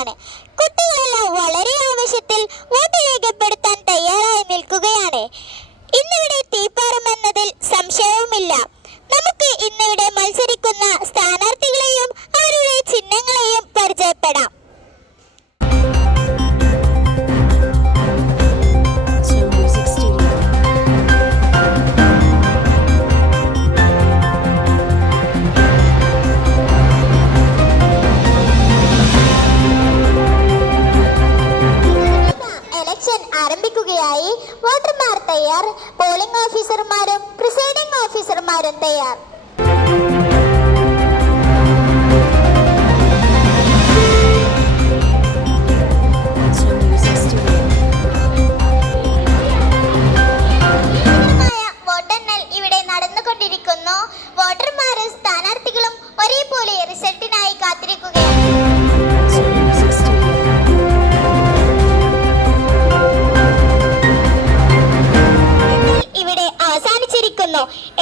നടക്കുകയാണ്. കുട്ടികളെല്ലാം വളരെ ആവേശത്തിൽ വോട്ട് രേഖപ്പെടുത്താൻ തയ്യാറായി നിൽക്കുകയാണ്. ഇന്നിവിടെ തീപ്പാറുമെന്നതിൽ സംശയവുമില്ല. നമുക്ക് ഇന്നിവിടെ മത്സരിക്കുന്ന സ്ഥാനാർത്ഥികളെയും അവരുടെ ചിഹ്നങ്ങളെയും പരിചയപ്പെടാം. ആരംഭിക്കുകയായി. വോട്ടർമാർ തയ്യാർ. പോളിംഗ് ഓഫീസർമാരും പ്രിസൈഡിംഗ് ഓഫീസർമാരും തയ്യാർ. വോട്ടെണ്ണൽ ഇവിടെ നടന്നുകൊണ്ടിരിക്കുന്നു. വോട്ടർമാരും സ്ഥാനാർത്ഥികളും ഒരേപോലെ റിസൾട്ടിനായി കാത്തിരിക്കുകയാണ്.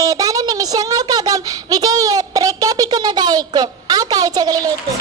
ഏതാനും നിമിഷങ്ങൾക്കകം വിജയിയെ പ്രഖ്യാപിക്കുന്നതായിരിക്കും. ആ കാഴ്ചകളിലേക്ക്